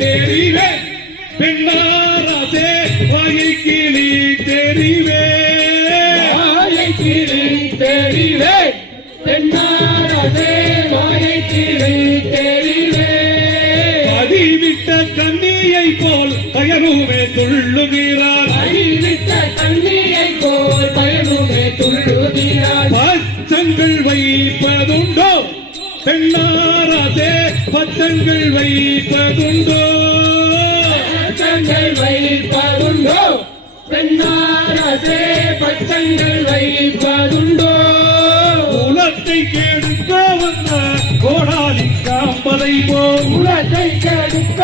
தெரிவே பெண்ணாரதே வாயை கிளி தெரிவே வாயை கிளி தெரிவே பெண்ணாரதே வாயை கிளி தெரிவே பதிவிட்ட கண்ணியை போல் பயனுமே துள்ளுகிறார் பதிவிட்ட கண்ணியை போல் பயனுமே துள்ளுகிறார் பச்சங்கள் வைப்பதுண்டோ பெண்ணாரதே பச்சங்கள் வைப்பதுண்டோ பச்சங்கள் வைப்பதுண்டோ பெண்ணாரதே பச்சங்கள் வைப்பதுண்டோ குலத்தை கெடுக்க வந்த கோடாலி காப்பதை போல் குலத்தை கெடுக்க